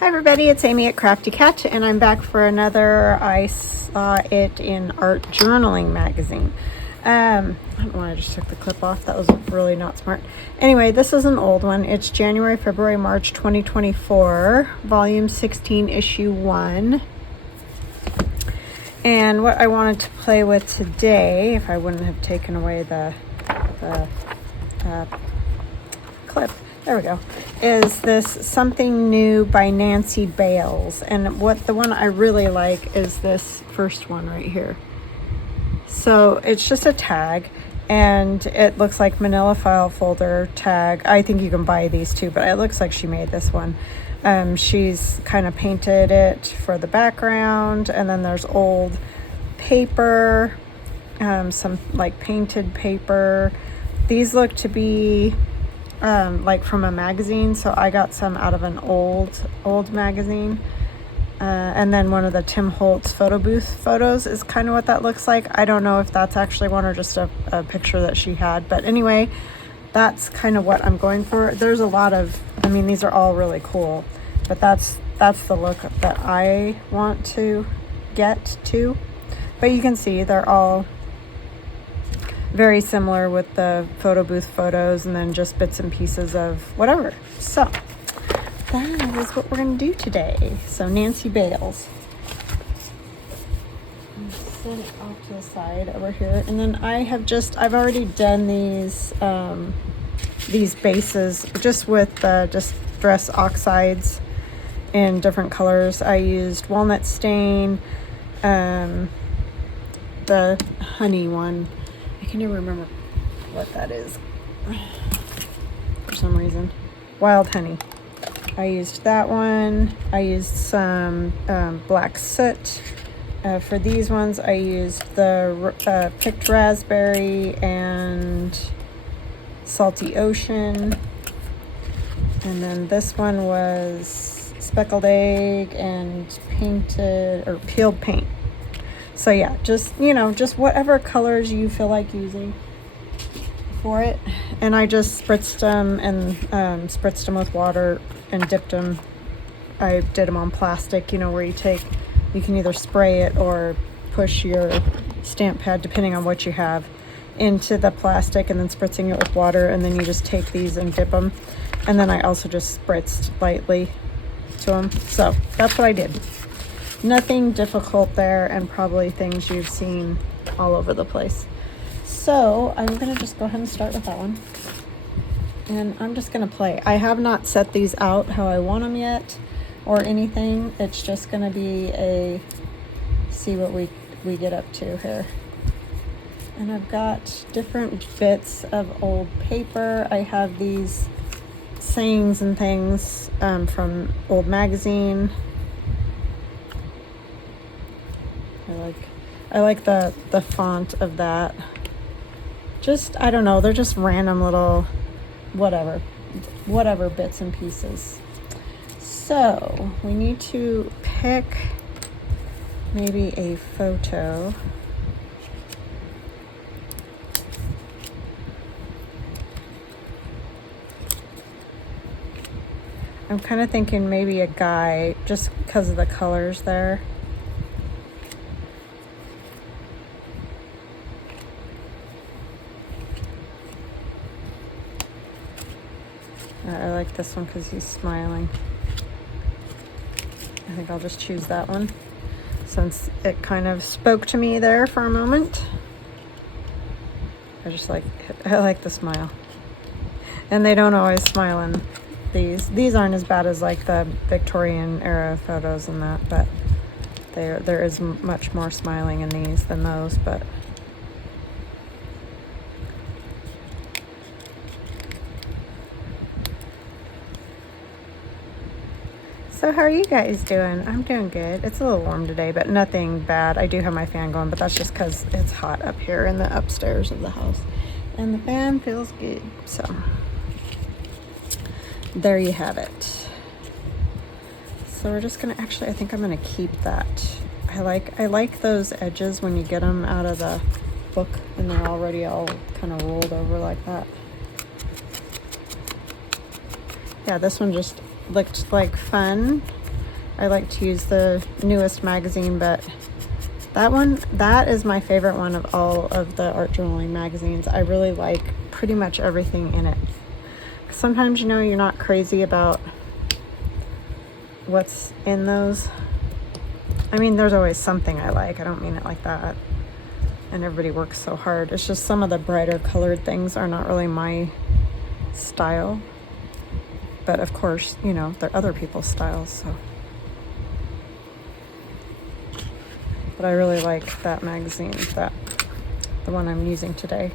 Hi everybody, it's Amy at Crafty Cat, and I'm back for another I Saw It in Art Journaling magazine. I don't know why I just took the clip off. That was really not smart. Anyway, this is an old one. It's January, February, March 2024, volume 16, issue 1. And what I wanted to play with today, if I wouldn't have taken away the clip, there we go, is this Something New by Nancy Bales. And the one I really like is this first one right here. So it's just a tag, and it looks like manila file folder tag. I think you can buy these too, but it looks like she made this one. She's kind of painted it for the background, and then there's old paper, some like painted paper. These look to be like from a magazine, so I got some out of an old magazine. And then one of the Tim Holtz photo booth photos is kind of what that looks like. I don't know if that's actually one or just a picture that she had, but anyway, that's kind of what I'm going for. There's a lot of, I mean, these are all really cool, but that's the look that I want to get to. But you can see they're all very similar with the photo booth photos, and then just bits and pieces of whatever. So that is what we're going to do today. So Nancy Bales. Set it off to the side over here, and then I've already done these bases just with distress oxides in different colors. I used walnut stain, the honey one. I can never remember what that is for some reason. Wild honey. I used that one. I used some black soot. For these ones, I used the picked raspberry and salty ocean. And then this one was speckled egg and painted or peeled paint. So yeah, just whatever colors you feel like using for it. And I just spritzed them and spritzed them with water and dipped them. I did them on plastic, where you can either spray it or push your stamp pad, depending on what you have, into the plastic, and then spritzing it with water, and then you just take these and dip them. And then I also just spritzed lightly to them. So that's what I did. Nothing difficult there, and probably things you've seen all over the place. So I'm going to just go ahead and start with that one. And I'm just going to play. I have not set these out how I want them yet or anything. It's just going to be see what we get up to here. And I've got different bits of old paper. I have these sayings and things from old magazine. I like the font of that. Just, I don't know, they're just random little whatever bits and pieces. So we need to pick maybe a photo. I'm kind of thinking maybe a guy, just because of the colors there. I like this one because he's smiling. I think I'll just choose that one since it kind of spoke to me there for a moment. I like the smile. And they don't always smile in these. These aren't as bad as like the Victorian era photos and that, but there is much more smiling in these than those, but so how are you guys doing? I'm doing good. It's a little warm today, but nothing bad. I do have my fan going, but that's just because it's hot up here in the upstairs of the house. And the fan feels good. So there you have it. So we're just gonna, actually, I think I'm gonna keep that. I like those edges when you get them out of the book and they're already all kind of rolled over like that. Yeah, this one just looked like fun I like to use the newest magazine, but that one, that is my favorite one of all of the art journaling magazines. I really like pretty much everything in it. Sometimes, you know, you're not crazy about what's in those. I mean, there's always something I like. I don't mean it like that. And everybody works so hard. It's just some of the brighter colored things are not really my style. But of course, you know, they're other people's styles, so. But I really like that magazine, the one I'm using today.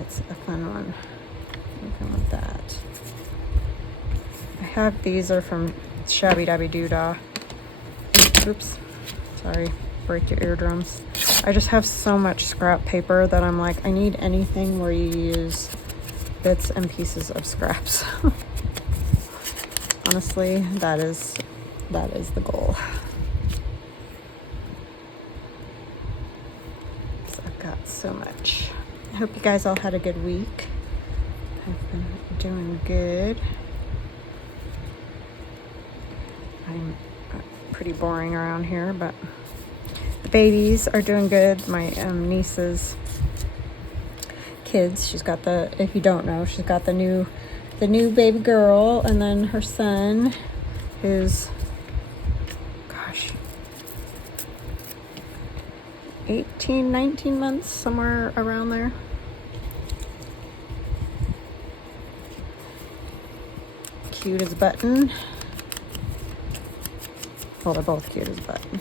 It's a fun one. Looking with that. I have, these are from Shabby Dabby Doodah. Oops, sorry, break your eardrums. I just have so much scrap paper that I'm like, I need anything where you use bits and pieces of scraps. Honestly, that is the goal. So I've got so much. I hope you guys all had a good week. I've been doing good. I'm pretty boring around here, but the babies are doing good. My niece's kids, she's got the, if you don't know, she's got the new baby girl, and then her son, who's, gosh, 18, 19 months, somewhere around there. Cute as a button. Well, they're both cute as a button.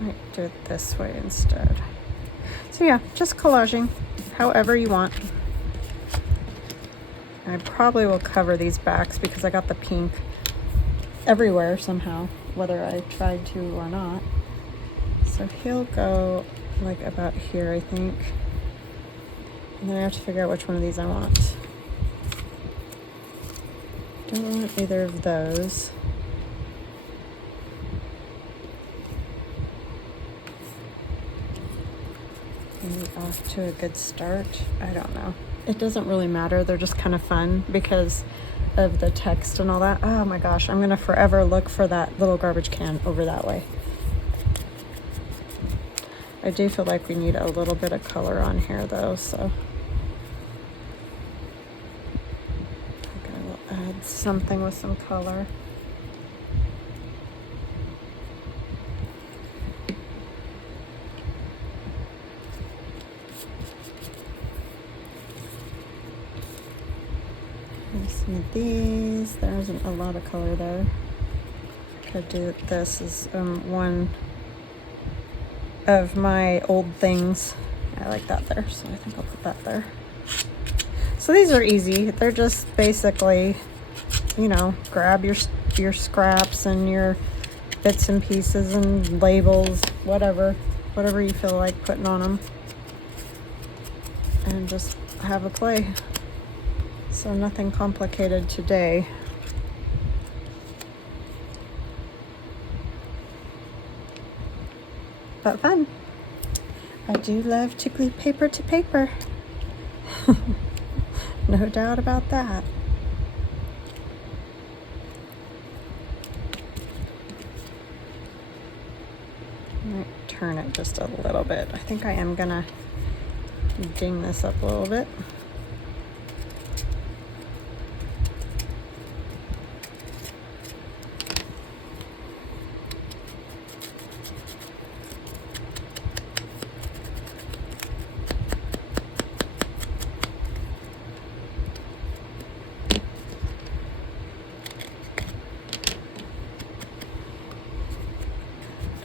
Might do it this way instead. So yeah, just collaging however you want. I probably will cover these backs because I got the pink everywhere somehow, whether I tried to or not. So he'll go like about here, I think. And then I have to figure out which one of these I want. Don't want either of those. Maybe off to a good start. I don't know. It doesn't really matter. They're just kind of fun because of the text and all that. Oh my gosh, I'm gonna forever look for that little garbage can over that way. I do feel like we need a little bit of color on here though, so I think I will add something with some color. Some of these, there isn't a lot of color there. Could do this as one of my old things. I like that there, so I think I'll put that there. So these are easy. They're just basically, you know, grab your scraps and your bits and pieces and labels, whatever you feel like putting on them, and just have a play. So nothing complicated today. But fun. I do love to glue paper to paper. No doubt about that. I might turn it just a little bit. I think I am gonna ding this up a little bit.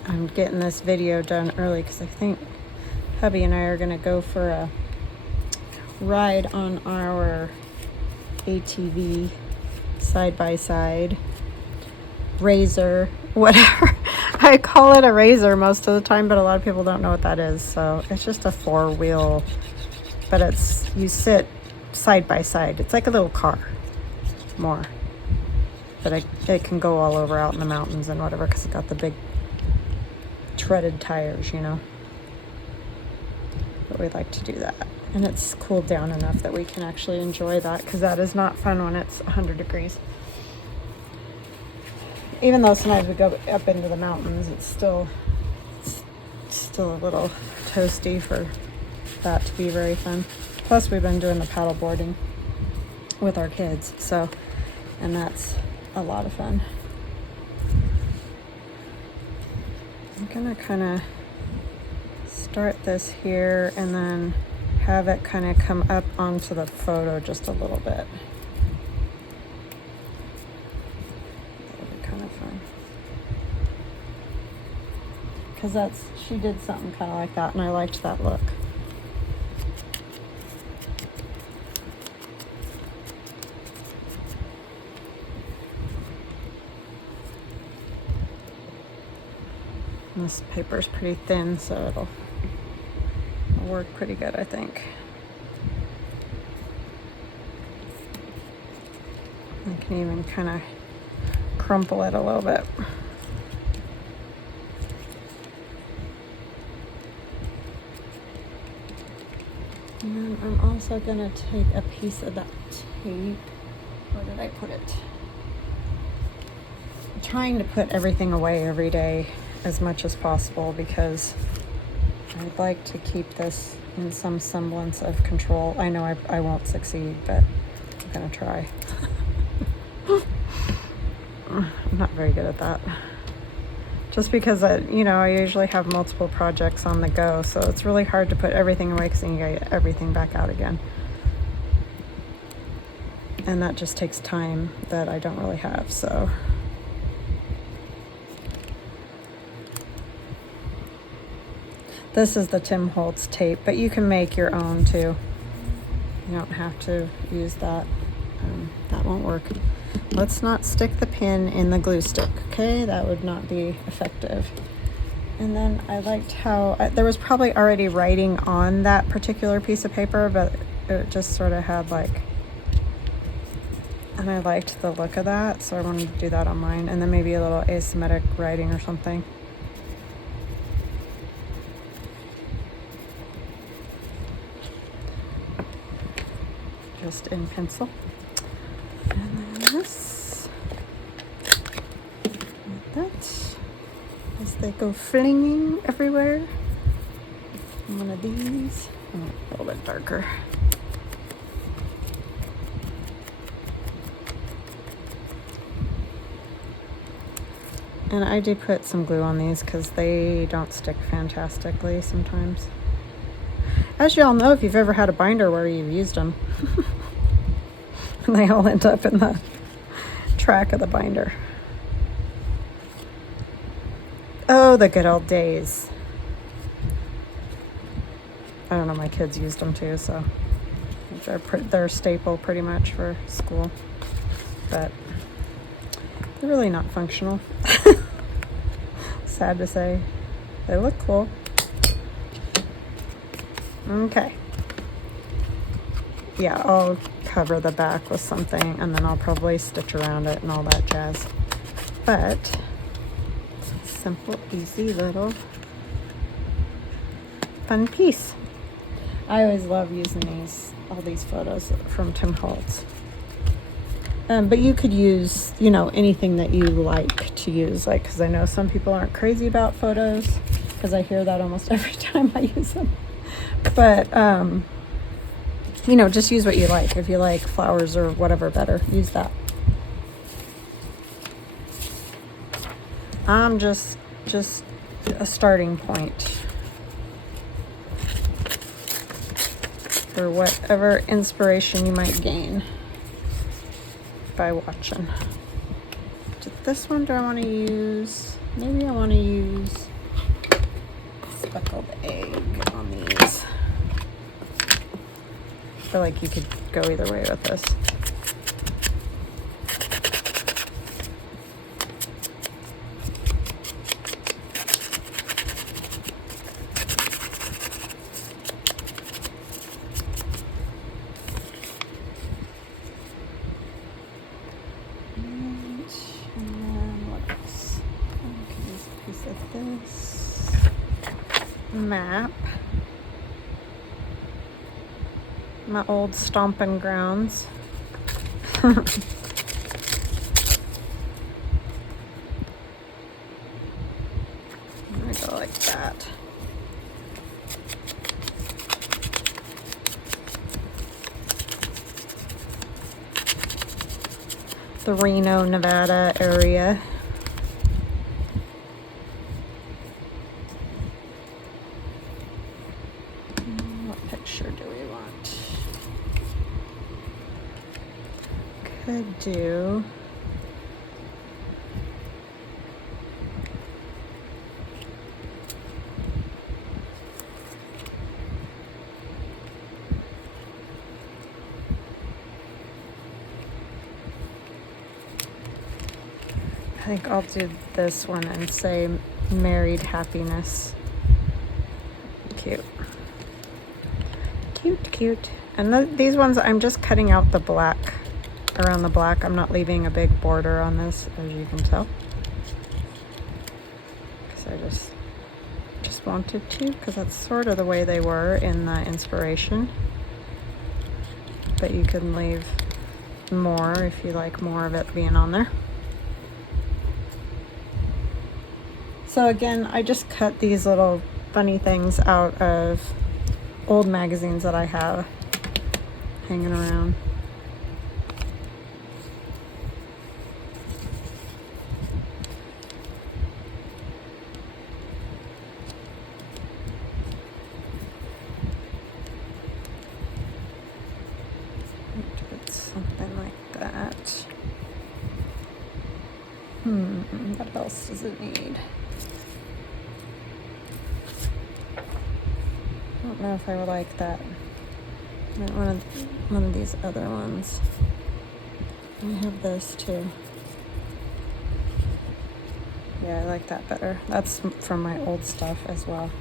I'm getting this video done early because I think hubby and I are going to go for a ride on our ATV side-by-side razor, whatever. I call it a razor most of the time, but a lot of people don't know what that is. So it's just a four-wheel, but it's, you sit side by side. It's like a little car more, but it can go all over out in the mountains and whatever because it's got the big treaded tires, you know. but we like to do that. And it's cooled down enough that we can actually enjoy that, because that is not fun when it's 100 degrees. Even though sometimes we go up into the mountains, it's still a little toasty for that to be very fun. Plus, we've been doing the paddle boarding with our kids, so, and that's a lot of fun. I'm gonna kind of start this here and then have it kind of come up onto the photo just a little bit. That'll be kind of fun. Because she did something kind of like that, and I liked that look. And this paper's pretty thin, so it'll work pretty good, I think. I can even kind of crumple it a little bit. And then I'm also going to take a piece of that tape. Where did I put it? I'm trying to put everything away every day as much as possible, because I'd like to keep this in some semblance of control. I know I won't succeed, but I'm going to try. I'm not very good at that. Just because I usually have multiple projects on the go, so it's really hard to put everything away because then you get everything back out again. And that just takes time that I don't really have, so. This is the Tim Holtz tape, but you can make your own too. You don't have to use that. That won't work. Let's not stick the pin in the glue stick, okay? That would not be effective. And then I liked how, there was probably already writing on that particular piece of paper, but it just sort of had like, and I liked the look of that, so I wanted to do that on mine. And then maybe a little asymmetric writing or something. Just in pencil. And then this, like that, as they go flinging everywhere. And one of these, a little bit darker. And I do put some glue on these because they don't stick fantastically sometimes. As you all know, if you've ever had a binder where you've used them, and they all end up in the track of the binder. Oh, the good old days. I don't know, my kids used them too, so they're a staple pretty much for school. But they're really not functional. Sad to say. They look cool. Okay. Yeah, I'll cover the back with something and then I'll probably stitch around it and all that jazz. But simple, easy little fun piece. I always love using all these photos from Tim Holtz. But you could use, anything that you like to use, like, because I know some people aren't crazy about photos, because I hear that almost every time I use them. But, just use what you like. If you like flowers or whatever better, use that. I'm just a starting point for whatever inspiration you might gain by watching. This one, do I want to use, maybe I want to use speckled egg on these. I feel like you could go either way with this. Map. My old stomping grounds. I go like that. The Reno, Nevada area. What picture do we want? Could do I think I'll do this one and say married happiness. Cute. Cute, cute. And these ones, I'm just cutting out the black, around the black. I'm not leaving a big border on this, as you can tell. Because I just wanted to, because that's sort of the way they were in the inspiration. But you can leave more if you like more of it being on there. So again, I just cut these little funny things out of old magazines that I have hanging around. Something like that. What else does it need? I don't know if I would like that. I might want one of these other ones. I have this too. Yeah, I like that better. That's from my old stuff as well.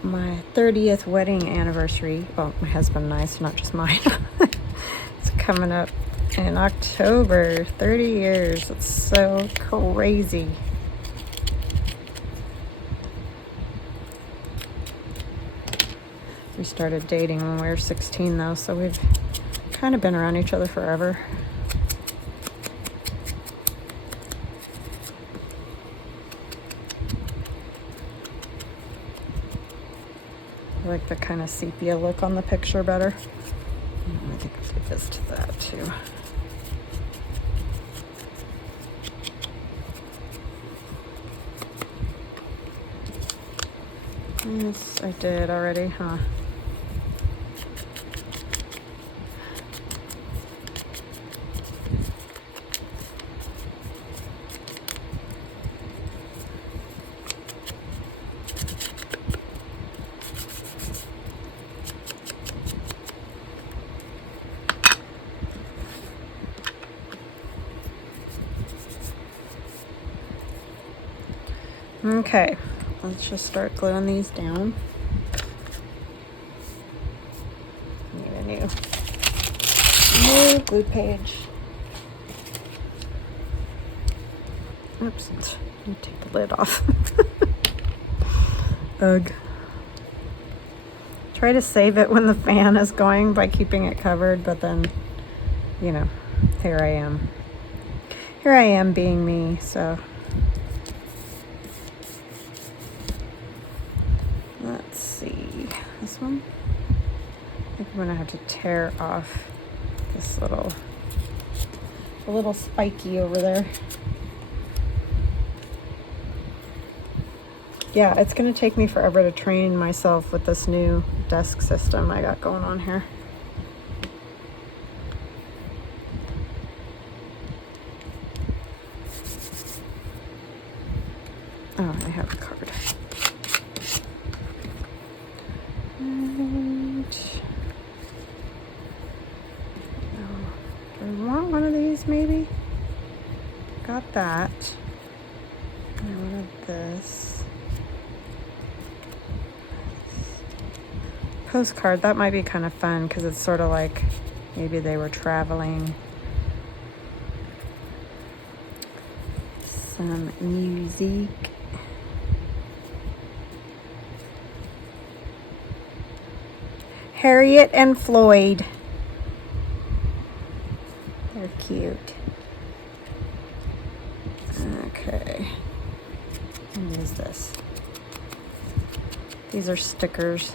My 30th wedding anniversary, well, my husband and I, so not just mine. It's coming up in October. 30 years. It's so crazy. We started dating when we were 16 though, so we've kind of been around each other forever. I like the kind of sepia look on the picture better. I think I'll do this to that too. Yes, I did already, huh? Okay, let's just start gluing these down. Need a new glue page. Oops, let me take the lid off. Ugh. Try to save it when the fan is going by keeping it covered, but then, you know, here I am. Here I am being me, so. Let's see, this one? I think I'm gonna have to tear off this a little spiky over there. Yeah, it's gonna take me forever to train myself with this new desk system I got going on here. Oh, I have a card. Maybe got that. I wanted this. postcard. That might be kind of fun because it's sort of like maybe they were traveling. Some music. Harriet and Floyd. They're cute. Okay. What is this? These are stickers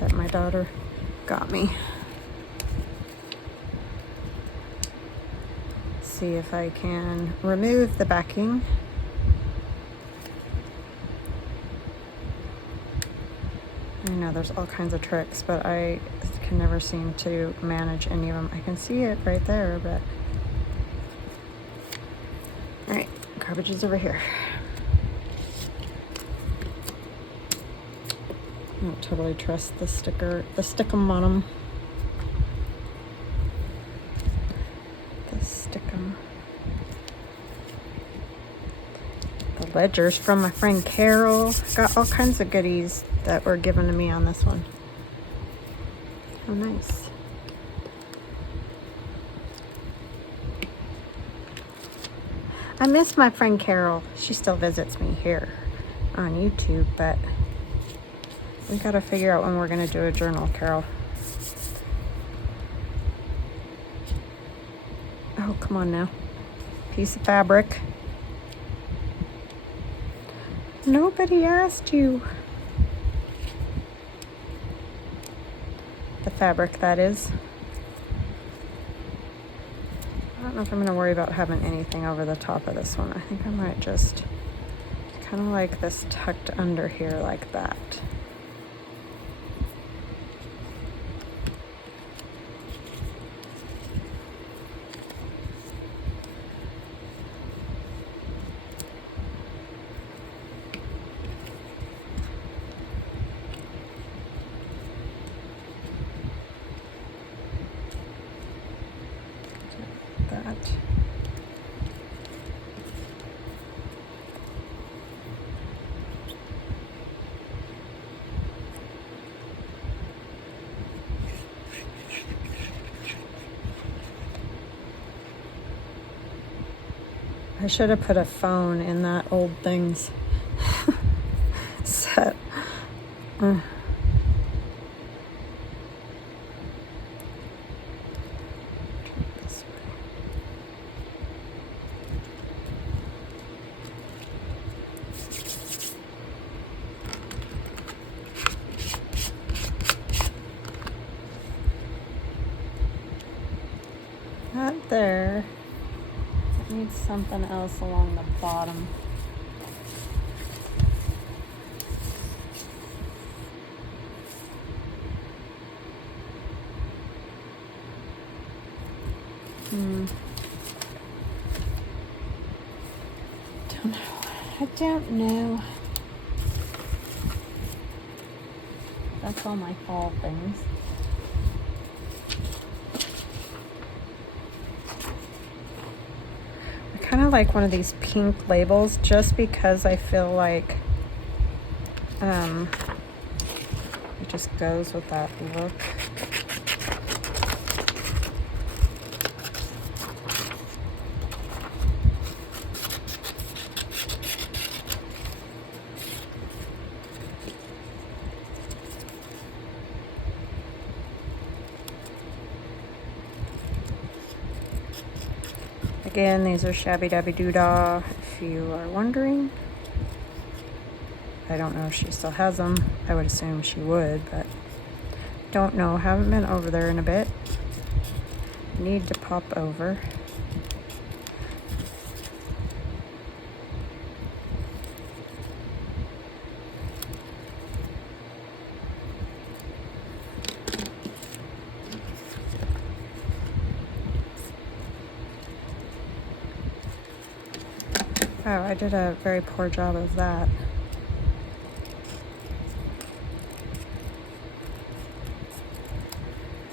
that my daughter got me. See if I can remove the backing. I know there's all kinds of tricks, but I can never seem to manage any of them. I can see it right there, but... Alright, garbage is over here. I don't totally trust the stickum on them. The stickum. The ledgers from my friend Carol. Got all kinds of goodies that were given to me on this one. How nice. I miss my friend Carol. She still visits me here on YouTube, but we gotta figure out when we're gonna do a journal, Carol. Oh, come on now. Piece of fabric. Nobody asked you. The fabric, that is. I don't know if I'm gonna worry about having anything over the top of this one. I think I might just kind of like this tucked under here like that. I should have put a phone in that old things set. Not there. It needs something else along the bottom. Don't know. I don't know. That's all my fall things. I kind of like one of these pink labels just because I feel like it just goes with that look. Again, these are Shabby Dabby Doodah, if you are wondering. I don't know if she still has them. I would assume she would, but don't know. Haven't been over there in a bit. Need to pop over. Oh, I did a very poor job of that.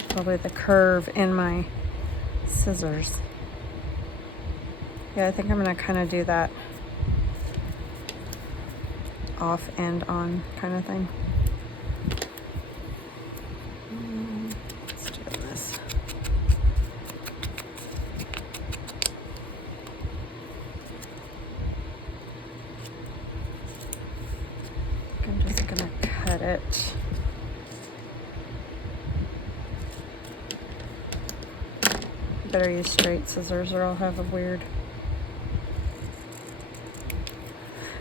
Probably the curve in my scissors. Yeah, I think I'm gonna kind of do that off and on kind of thing. cut it. Better use straight scissors or I'll have a weird...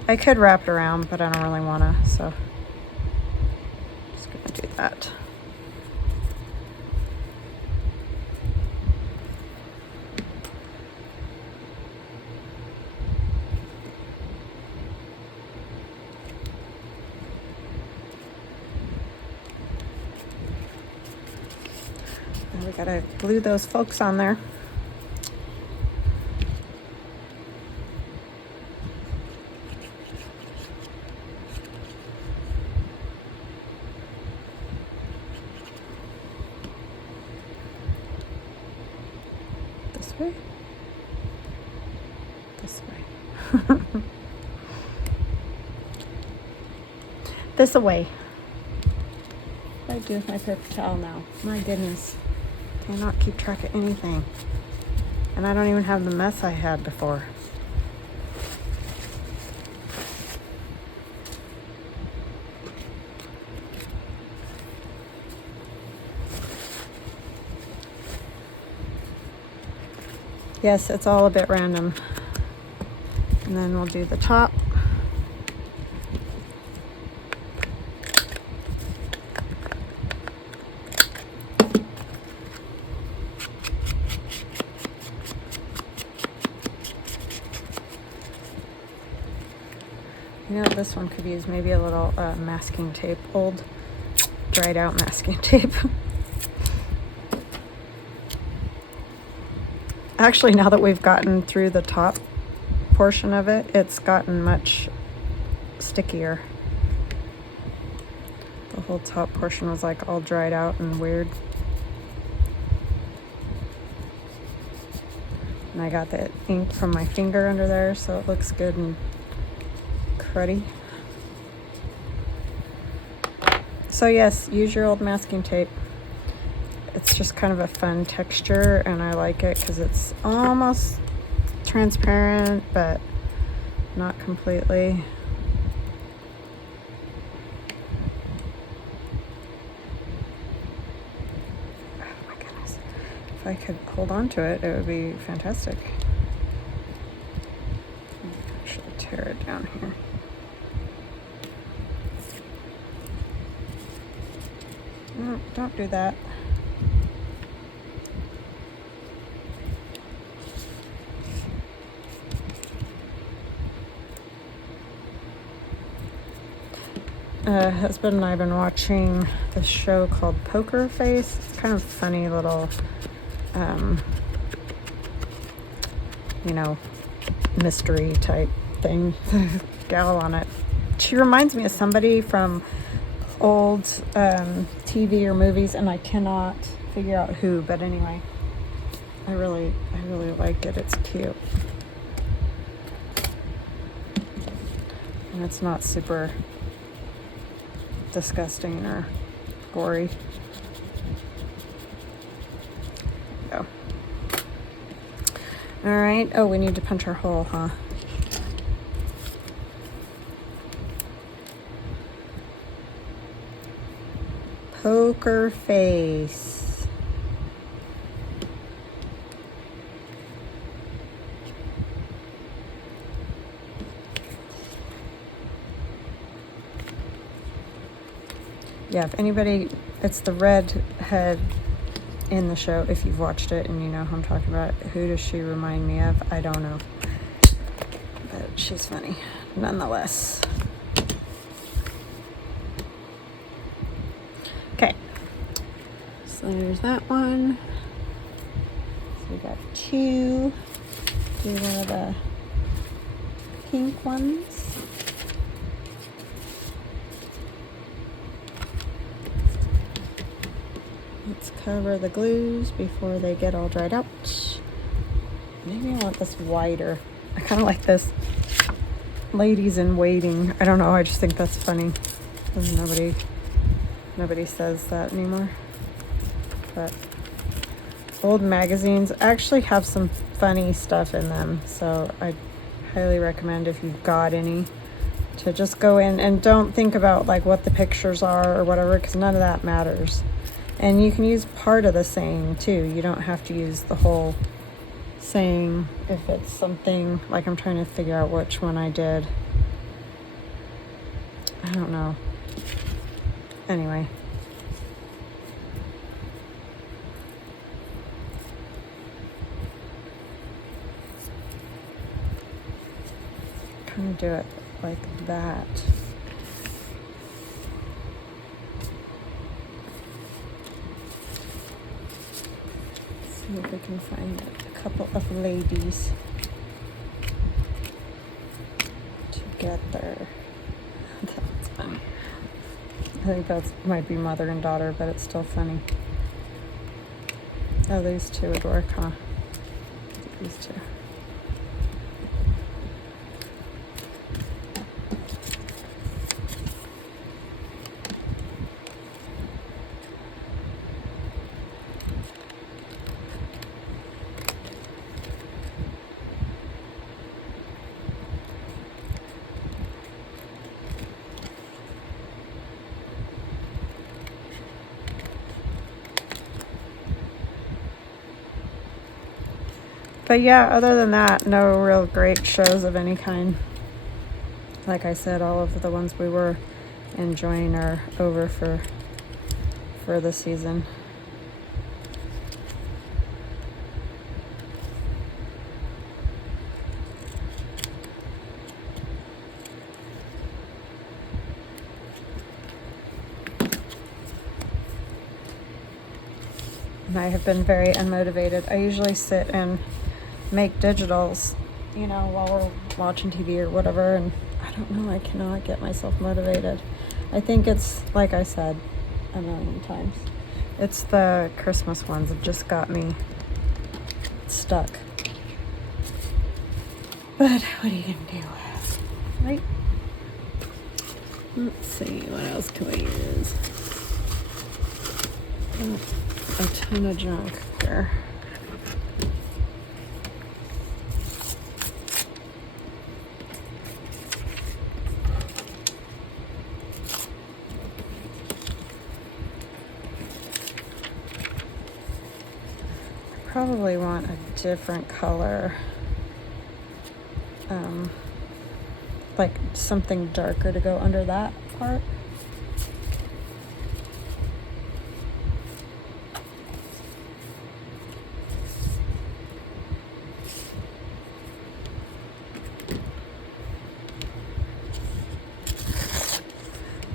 I could wrap it around, but I don't really want to, so just gonna do that. And we gotta glue those folks on there. This way. This away. What do I do with my paper towel now? My goodness. Cannot keep track of anything. And I don't even have the mess I had before. Yes, it's all a bit random. And then we'll do the top. You know, this one could use maybe a little masking tape, old dried out masking tape. Actually, now that we've gotten through the top portion of it, it's gotten much stickier. The whole top portion was like all dried out and weird. And I got the ink from my finger under there, so it looks good and cruddy. So yes, use your old masking tape. It's just kind of a fun texture, and I like it because it's almost transparent, but not completely. Oh my goodness. If I could hold on to it, it would be fantastic. Actually tear it down here. No, don't do that. Husband and I have been watching this show called Poker Face. It's kind of funny little, you know, mystery type thing. Gal on it. She reminds me of somebody from old TV or movies, and I cannot figure out who. But anyway, I really like it. It's cute, and it's not super disgusting or gory. Go. All right. Oh, we need to punch our hole, huh? Poker face. Yeah, if anybody, it's the red head in the show. If you've watched it and you know who I'm talking about, who does she remind me of? I don't know. But she's funny, nonetheless. Okay. So there's that one. So we got two. Do one of the pink ones. Let's cover the glues before they get all dried out. Maybe I want this wider. I kind of like this ladies in waiting. I don't know, I just think that's funny. Nobody says that anymore. But old magazines actually have some funny stuff in them, so I highly recommend, if you've got any, to just go in and don't think about like what the pictures are or whatever, because none of that matters. And you can use part of the saying too. You don't have to use the whole saying if it's something like, I'm trying to figure out which one I did. I don't know. Anyway. Kind of do it like that. See if we can find a couple of ladies together. That's funny. I think that might be mother and daughter, but it's still funny. Oh, these two would work, huh? These two. But yeah, other than that, no real great shows of any kind. Like I said, all of the ones we were enjoying are over for the season. And I have been very unmotivated. I usually sit and make digitals, you know, while we're watching TV or whatever, and I don't know, I cannot get myself motivated. I think it's, like I said a million times, it's the Christmas ones that just got me stuck. But what are you gonna do, right? Let's see, what else can we use? A ton of junk here. Probably want a different color, like something darker to go under that part.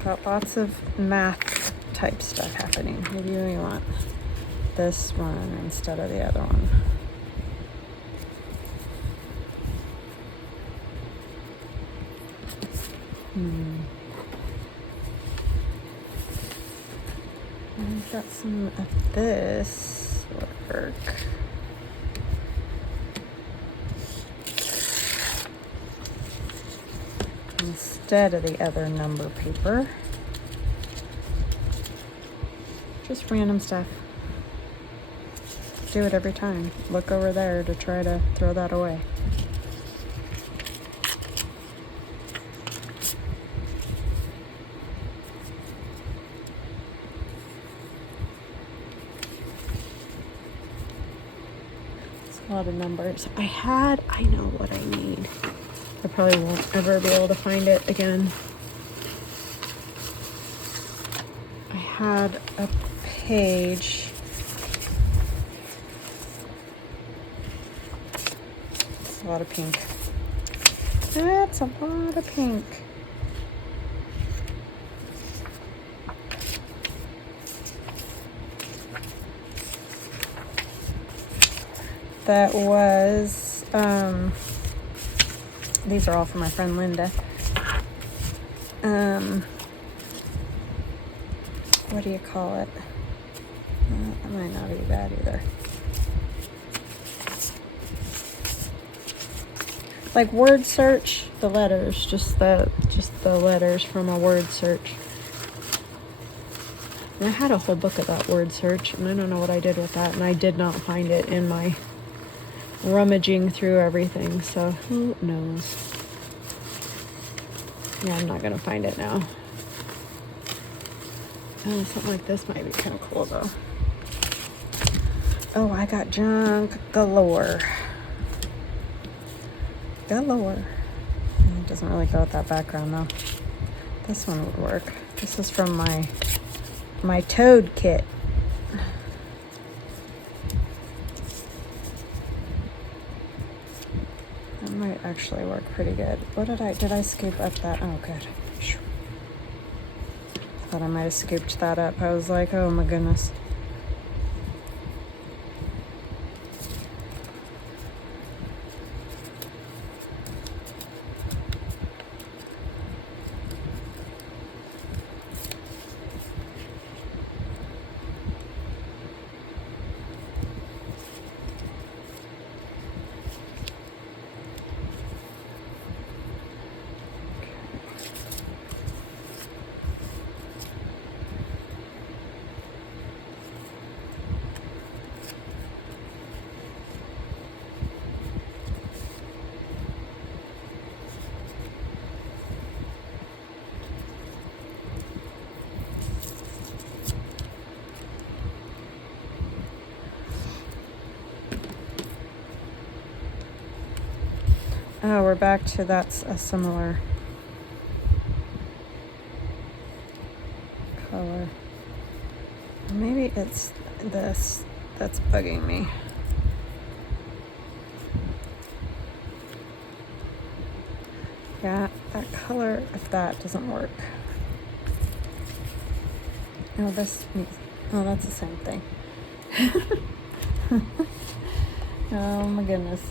Got lots of math type stuff happening. Maybe we want this one instead of the other one. I've got some of this work. Instead of the other number paper. Just random stuff. Do it every time. Look over there to try to throw that away. It's a lot of numbers. I know what I need. I probably won't ever be able to find it again. I had a page. It's a lot of pink. That's a lot of pink. That was, these are all from my friend Linda. What do you call it? That might not be bad either. Like word search, the letters, just the letters from a word search. And I had a whole book about word search, and I don't know what I did with that, and I did not find it in my rummaging through everything, so who knows. Yeah, I'm not gonna find it now. Oh, something like this might be kind of cool though. Oh, I got junk galore. Galore. It doesn't really go with that background though. This one would work. This is from my toad kit. That might actually work pretty good. What did I scoop up that? Oh, good. I thought I might have scooped that up. I was like, oh my goodness. Oh, we're back to that's a similar color. Maybe it's this that's bugging me. Yeah, that color, if that doesn't work. No, this needs, oh, that's the same thing. Oh my goodness.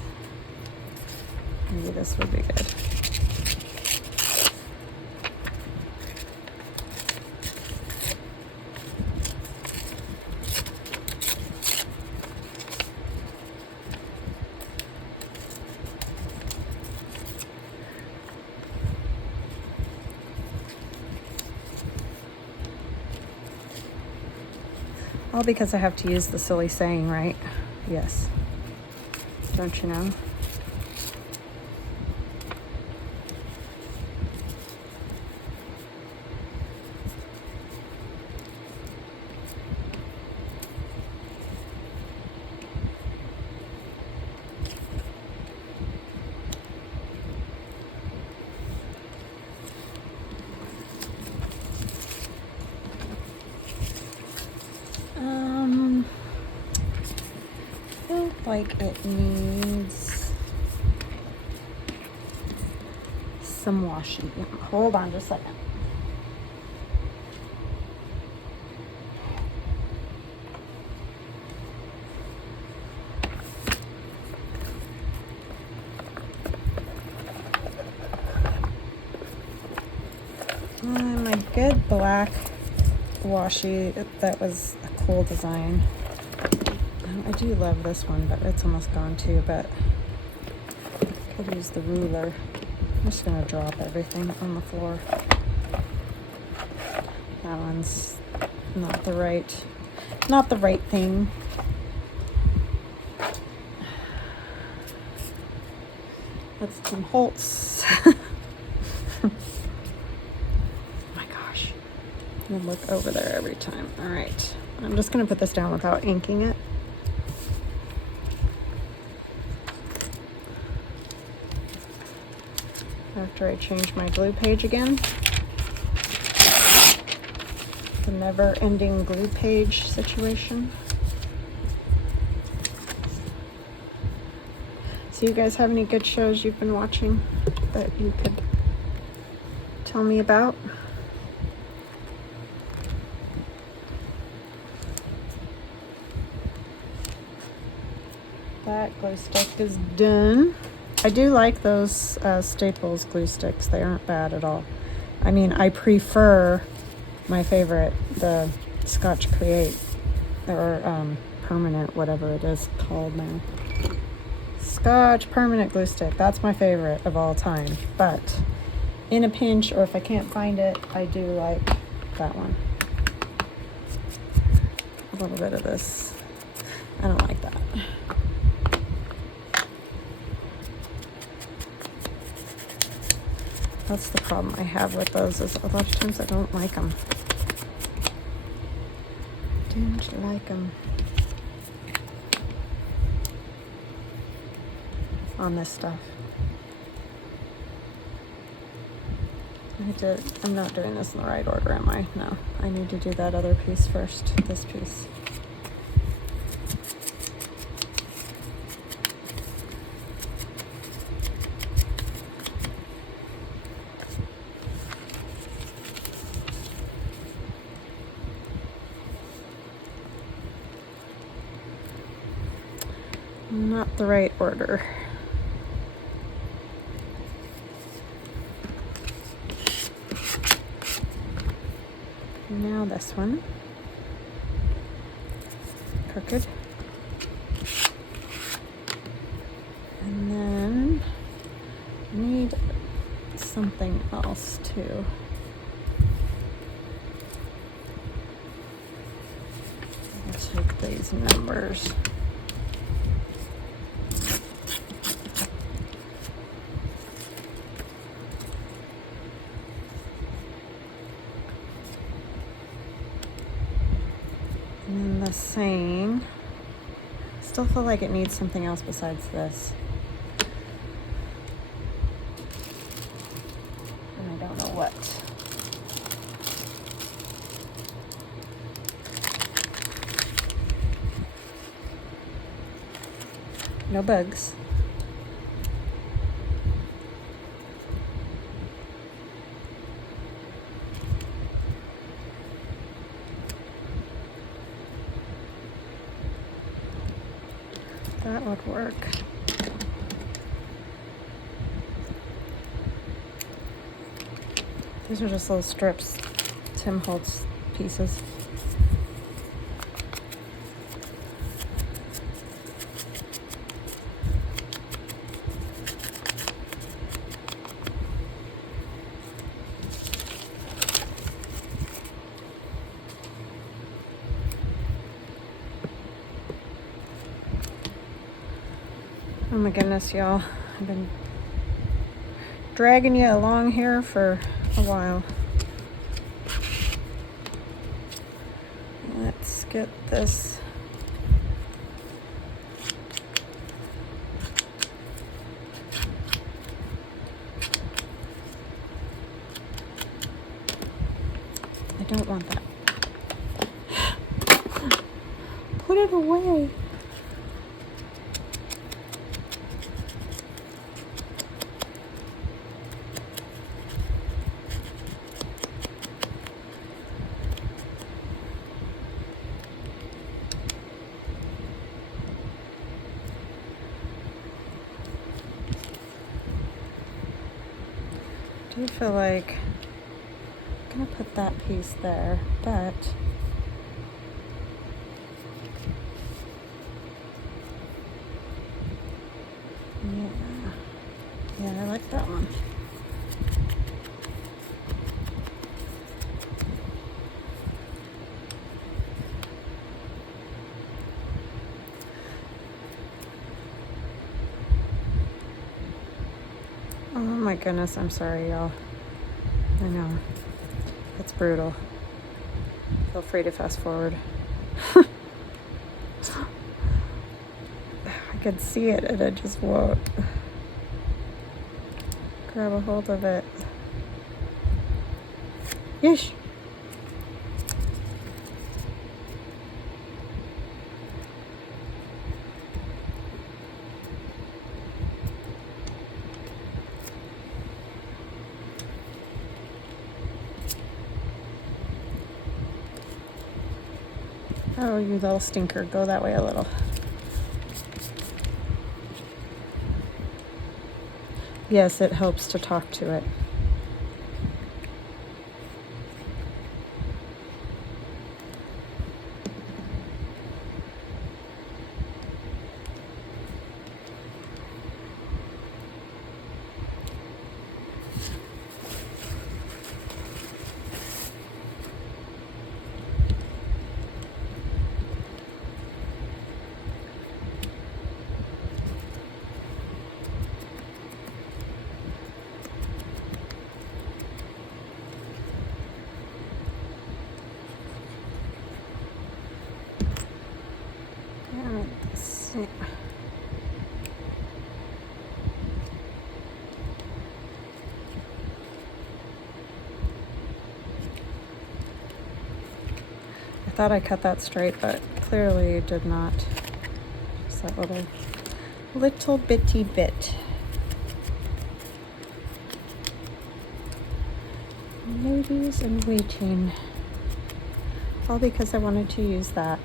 Maybe this would be good. All because I have to use the silly saying, right? Yes. Don't you know? Like it needs some washi. Hold on just a second. My good black washi, that was a cool design. I do love this one, but it's almost gone too, but I could use the ruler. I'm just gonna drop everything on the floor. That one's not the right thing. That's some Holtz. Oh my gosh. I'm gonna look over there every time. All right. I'm just gonna put this down without inking it. After I change my glue page again. The never-ending glue page situation. So you guys have any good shows you've been watching that you could tell me about? That glue stick is done. I do like those Staples glue sticks. They aren't bad at all. I mean, I prefer my favorite, the Scotch Create, or permanent, whatever it is called now. Scotch permanent glue stick. That's my favorite of all time. But in a pinch, or if I can't find it, I do like that one. A little bit of this. I don't like that. That's the problem I have with those, is a lot of times I don't like them. Don't like them. On this stuff. I'm not doing this in the right order, am I? No. I need to do that other piece first, this piece. Not the right order. Now this one, crooked, and then I need something else too. I'll take these numbers. And then the same. Still feel like it needs something else besides this. And I don't know what. No bugs. That would work. These are just little strips, Tim Holtz pieces. Oh my goodness, y'all. I've been dragging you along here for a while. Let's get this. I don't want that. Put it away. I do feel like I'm gonna put that piece there, but yeah, I like that one. Oh my goodness, I'm sorry, y'all. I know. It's brutal. Feel free to fast forward. I could see it and I just won't grab a hold of it. Yeesh. Oh, you little stinker. Go that way a little. Yes, it helps to talk to it. thought I cut that straight, but clearly did not. Just that little bitty bit. Ladies in waiting. All because I wanted to use that.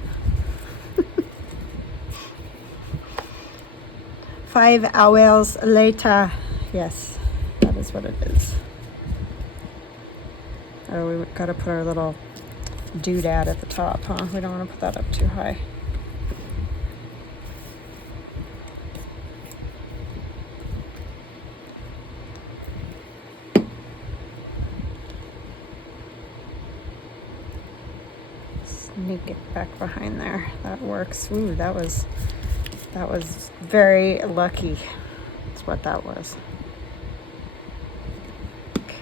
5 hours later. Yes, that is what it is. Oh, we gotta put our little doodad at the top, huh? We don't want to put that up too high. Sneak it back behind there. That works. Ooh, that was very lucky. That's what that was.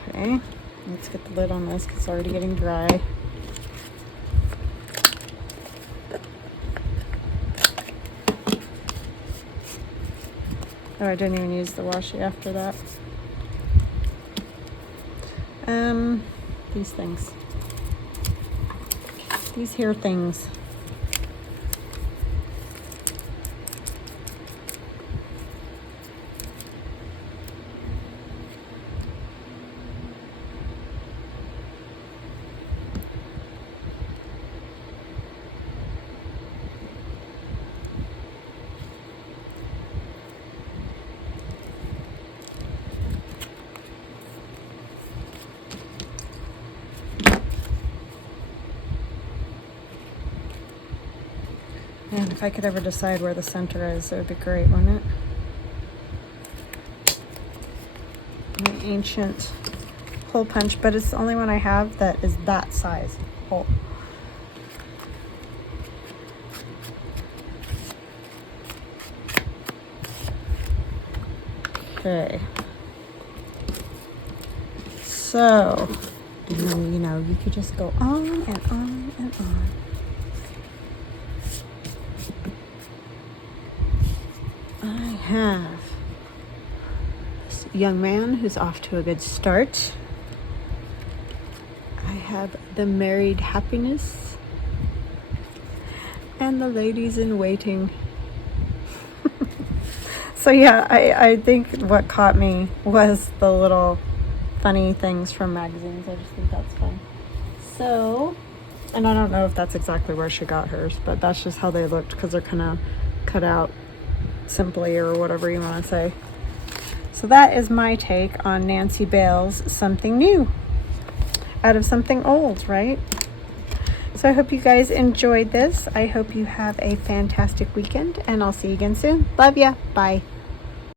Okay, let's get the lid on this because it's already getting dry. Oh, I didn't even use the washi after that. These things. These here things. And if I could ever decide where the center is, it would be great, wouldn't it? An ancient hole punch, but it's the only one I have that is that size hole. Okay. So, you know, you could just go on and on and on. I have this young man who's off to a good start. I have the married happiness and the ladies in waiting. So yeah, I think what caught me was the little funny things from magazines. I just think that's fun. So, and I don't know if that's exactly where she got hers, but that's just how they looked because they're kind of cut out simply, or whatever you want to say. So that is my take on Nancy Bales' Something New out of something old, right? So I hope you guys enjoyed this. I hope you have a fantastic weekend, and I'll see you again soon. Love ya. Bye.